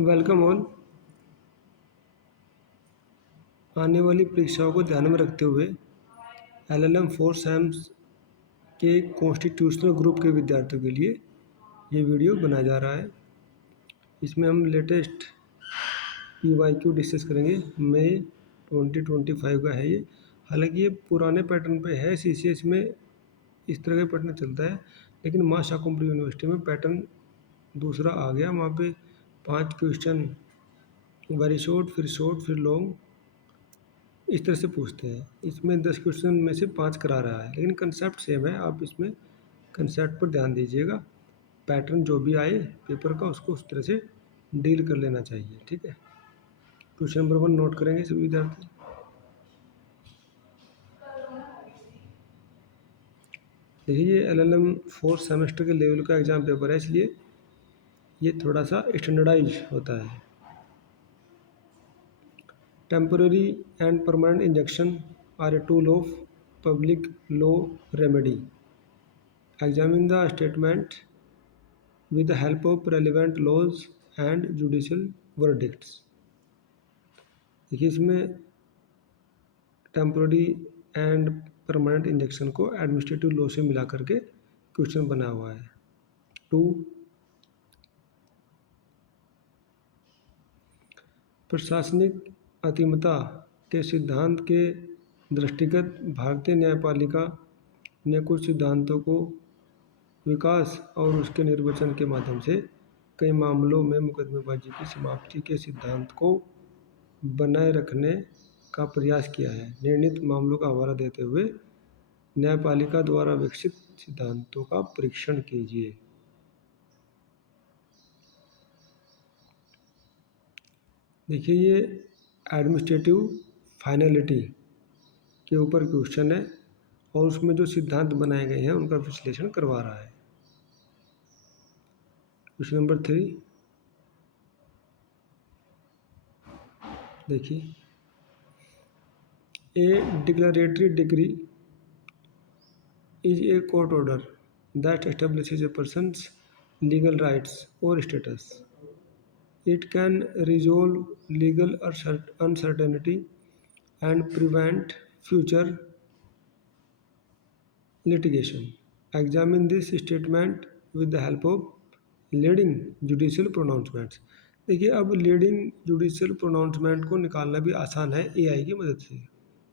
Welcome all. आने वाली परीक्षाओं को ध्यान में रखते हुए एलएलएम 4 सैम्स के कॉन्स्टिट्यूशनल ग्रुप के विद्यार्थियों के लिए ये वीडियो बनाया जा रहा है। इसमें हम लेटेस्ट PYQ डिस्कस करेंगे। मई 2025 का है ये। हालांकि ये पुराने पैटर्न पे है, CCS में इस तरह का पैटर्न चलता है, लेकिन मां शाकुंभरी यूनिवर्सिटी में पैटर्न दूसरा आ गया। वहाँ पे 5 क्वेश्चन वेरी शॉर्ट फिर लॉन्ग इस तरह से पूछते हैं। इसमें 10 क्वेश्चन में से 5 करा रहा है, लेकिन कंसेप्ट सेम है। आप इसमें कंसेप्ट पर ध्यान दीजिएगा। पैटर्न जो भी आए पेपर का, उसको उस तरह से डील कर लेना चाहिए, ठीक है। क्वेश्चन नंबर 1 नोट करेंगे सभी विद्यार्थी। देखिए, ये LLM 4 सेमेस्टर के लेवल का एग्जाम पेपर है, इसलिए ये थोड़ा सा स्टैंडर्डाइज होता है। Temporary and permanent injunction are a tool of public law remedy. Examine the statement with the help of relevant laws and judicial verdicts। देखिए, इसमें टेम्पोररी एंड परमानेंट इंजेक्शन को एडमिनिस्ट्रेटिव लॉ से मिला करके क्वेश्चन बना हुआ है। 2, प्रशासनिक अतिमता के सिद्धांत के दृष्टिगत भारतीय न्यायपालिका ने कुछ सिद्धांतों को विकास और उसके निर्वचन के माध्यम से कई मामलों में मुकदमेबाजी की समाप्ति के सिद्धांत को बनाए रखने का प्रयास किया है। निर्णीत मामलों का हवाला देते हुए न्यायपालिका द्वारा विकसित सिद्धांतों का परीक्षण कीजिए। देखिए, ये एडमिनिस्ट्रेटिव फाइनलिटी के ऊपर क्वेश्चन है और उसमें जो सिद्धांत बनाए गए हैं उनका विश्लेषण करवा रहा है। क्वेश्चन नंबर 3 देखिए, a declaratory decree is a court order that establishes a person's legal rights or status. It can resolve legal uncertainty and prevent future litigation. Examine this statement with the help of leading judicial pronouncements। देखिए, अब leading judicial pronouncement को निकालना भी आसान है AI की मदद से।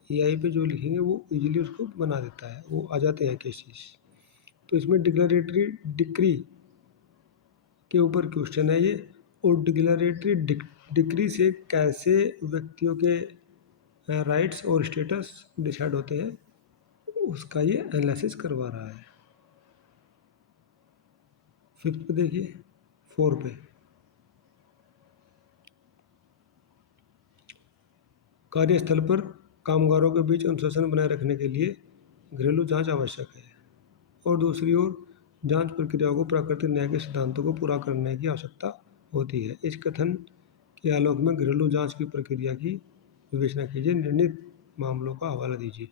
AI पे जो लिखेंगे वो इजीली उसको बना देता है, वो आ जाते हैं केसेस। तो इसमें डिक्लेरेटरी डिक्री के ऊपर क्वेश्चन है ये, और डिक्लेरेटरी डिक्री से कैसे व्यक्तियों के राइट्स और स्टेटस डिसाइड होते हैं उसका ये एनालिसिस करवा रहा है। 5th पे देखिए, 4 पे कार्यस्थल पर कामगारों के बीच अनुशासन बनाए रखने के लिए घरेलू जांच आवश्यक है, और दूसरी ओर जांच प्रक्रियाओं को प्राकृतिक न्याय के सिद्धांतों को पूरा करने की आवश्यकता होती है। इस कथन के आलोक में घरेलू जांच की प्रक्रिया की विवेचना कीजिए, निर्णीत मामलों का हवाला दीजिए।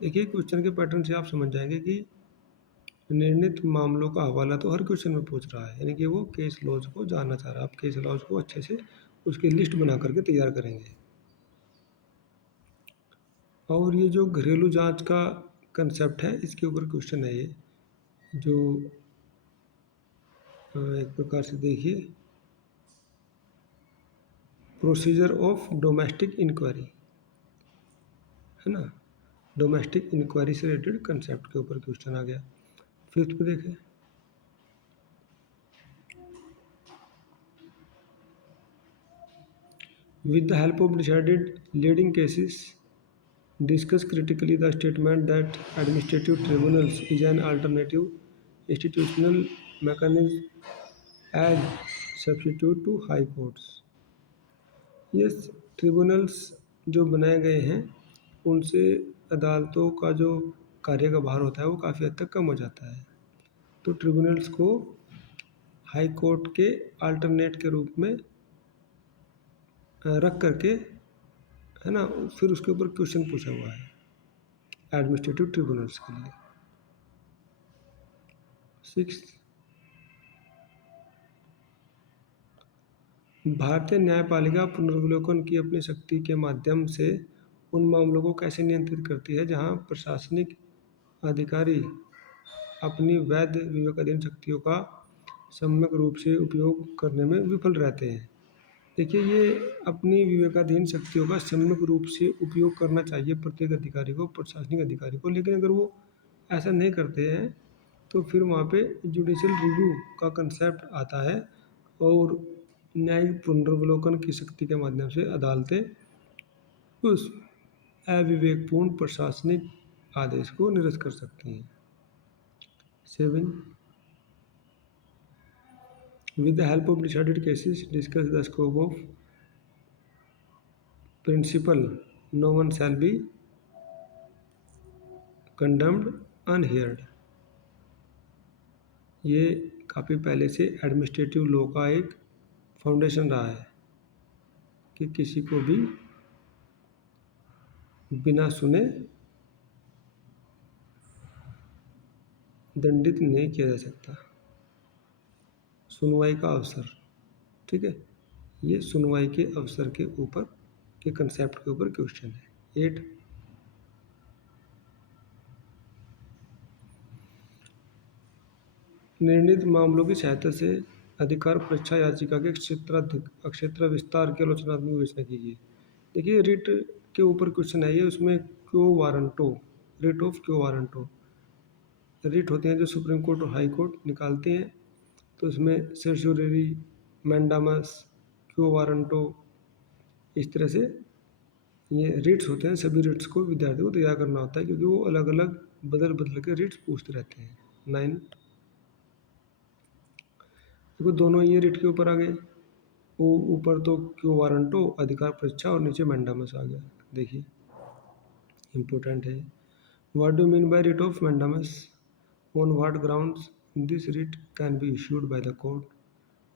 देखिए, क्वेश्चन के पैटर्न से आप समझ जाएंगे कि निर्णीत मामलों का हवाला तो हर क्वेश्चन में पूछ रहा है, यानी कि वो केस लॉज को जानना चाह रहा है। आप केस लॉज को अच्छे से उसकी लिस्ट बना करके तैयार करेंगे। और ये जो घरेलू जांच का कंसेप्ट है, इसके ऊपर क्वेश्चन है ये, जो एक प्रकार से देखिए, प्रोसीजर ऑफ डोमेस्टिक इंक्वायरी है ना, डोमेस्टिक इंक्वायरी से रिलेटेड कंसेप्ट के ऊपर क्वेश्चन आ गया। 5th पे देखें, with the help of decided leading cases, discuss critically the statement that administrative tribunals is an alternative institutional mechanism as substitute to high courts। ये tribunals जो बनाए गए हैं उनसे अदालतों का जो कार्य का भार होता है वो काफ़ी हद तक कम हो जाता है। तो ट्रिब्यूनल्स को हाई कोर्ट के अल्टरनेट के रूप में रख करके, है ना, फिर उसके ऊपर क्वेश्चन पूछा हुआ है एडमिनिस्ट्रेटिव ट्रिब्यूनल्स के लिए। 6, भारतीय न्यायपालिका पुनर्विलोकन की अपनी शक्ति के माध्यम से उन मामलों को कैसे नियंत्रित करती है जहां प्रशासनिक अधिकारी अपनी वैध विवेकाधीन शक्तियों का सम्यक रूप से उपयोग करने में विफल रहते हैं। देखिए, ये अपनी विवेकाधीन शक्तियों का सम्यक रूप से उपयोग करना चाहिए प्रत्येक अधिकारी को, प्रशासनिक अधिकारी को, लेकिन अगर वो ऐसा नहीं करते हैं तो फिर वहाँ पे जुडिशियल रिव्यू का कंसेप्ट आता है और न्यायिक पुनर्विलोकन की शक्ति के माध्यम से अदालतें उस अविवेकपूर्ण प्रशासनिक आदेश को निरस्त कर सकती हैं। 7. With the help of decided cases, discuss the scope of principle no one shall be condemned unheard। ये काफ़ी पहले से एडमिनिस्ट्रेटिव लॉ का एक फाउंडेशन रहा है कि किसी को भी बिना सुने दंडित नहीं किया जा सकता। सुनवाई का अवसर, ठीक है, ये सुनवाई के अवसर के ऊपर के कंसेप्ट के ऊपर क्वेश्चन है। 8. निर्णीत मामलों की सहायता से अधिकार परीक्षा याचिका के क्षेत्र विस्तार की आलोचनात्मक विवेचना कीजिए। देखिए, रिट के ऊपर क्वेश्चन है ये, उसमें क्यो वारंटो, रिट ऑफ क्यो वारंटो, रिट होते हैं जो सुप्रीम कोर्ट और हाई कोर्ट निकालते हैं, तो इसमें सर्चुरी, मैंडामस, क्यो वारंटो, इस तरह से ये रिट्स होते हैं। सभी रिट्स को विद्यार्थियों को तैयार करना होता है क्योंकि वो अलग अलग बदल के रिट्स पूछते रहते हैं। 9. देखो, दोनों ये रिट के ऊपर आ गए, वो ऊपर तो क्यो वारंटो अधिकार परीक्षा और नीचे मैंडामस आ गया। देखिए, इम्पोर्टेंट है। What do mean by writ of mandamus? On what grounds this writ can be issued by the court?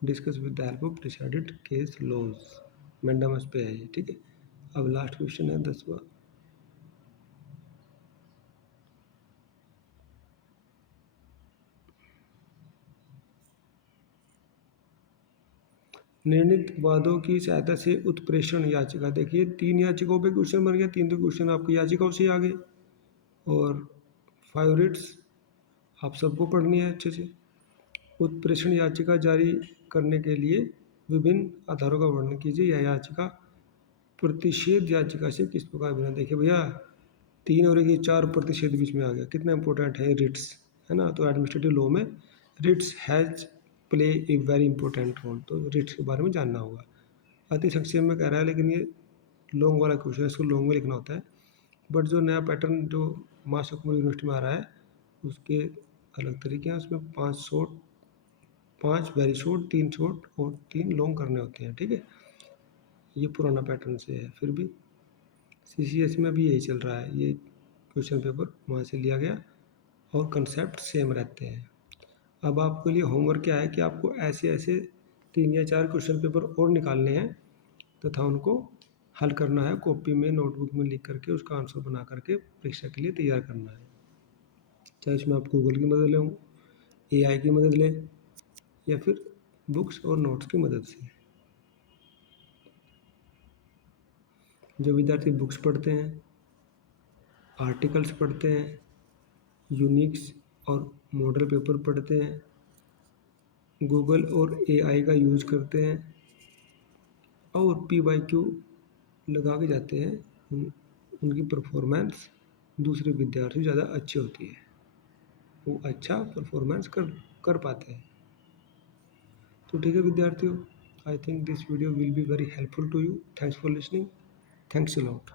Discuss with the help of decided case laws. Mandamus पे है ये, ठीक है। अब लास्ट क्वेश्चन है 10वां। निर्णीत वादों की सहायता से उत्प्रेषण याचिका। देखिए, 3 याचिकाओं पे क्वेश्चन बन गया, 3 तो क्वेश्चन आपकी याचिकाओं से आ गए और 5 रिट्स आप सबको पढ़नी है अच्छे से। उत्प्रेषण याचिका जारी करने के लिए विभिन्न आधारों का वर्णन कीजिए। यह याचिका प्रतिषेध याचिका से किस प्रकार भिन्न? देखिए भैया, 3 और 1 4 प्रतिषेध बीच में आ गया। कितना इंपॉर्टेंट है रिट्स, है ना। तो एडमिनिस्ट्रेटिव लॉ में writs has play a very important role, तो रिट्स के बारे में जानना होगा। अति संक्षेप में कह रहा है, लेकिन ये लॉन्ग वाला क्वेश्चन है, इसको लॉन्ग में लिखना होता है। बट जो नया पैटर्न जो मास सुकुमार यूनिवर्सिटी में आ रहा है उसके अलग तरीके हैं। उसमें 5 शॉर्ट, 5 वेरी शॉर्ट, 3 शॉर्ट और 3 लॉन्ग करने होते हैं, ठीक है। ये पुराना पैटर्न से है, फिर भी CCS में भी यही चल रहा है। ये क्वेश्चन पेपर वहाँ से लिया गया और कंसेप्ट सेम रहते हैं। अब आपके लिए होमवर्क क्या है कि आपको ऐसे ऐसे 3 या 4 क्वेश्चन पेपर और निकालने हैं तथा उनको हल करना है, कॉपी में नोटबुक में लिख करके उसका आंसर बना करके परीक्षा के लिए तैयार करना है। चाहे इसमें आप गूगल की मदद लें, AI की मदद लें या फिर बुक्स और नोट्स की मदद से। जो विद्यार्थी बुक्स पढ़ते हैं, आर्टिकल्स पढ़ते हैं, यूनिक्स और मॉडल पेपर पढ़ते हैं, गूगल और AI का यूज करते हैं और PYQ लगा के जाते हैं, उनकी परफॉर्मेंस दूसरे विद्यार्थी ज़्यादा अच्छी होती है, वो अच्छा परफॉर्मेंस कर पाते हैं। तो ठीक है विद्यार्थियों, I think this video will be very helpful to you. Thanks for listening. Thanks a lot.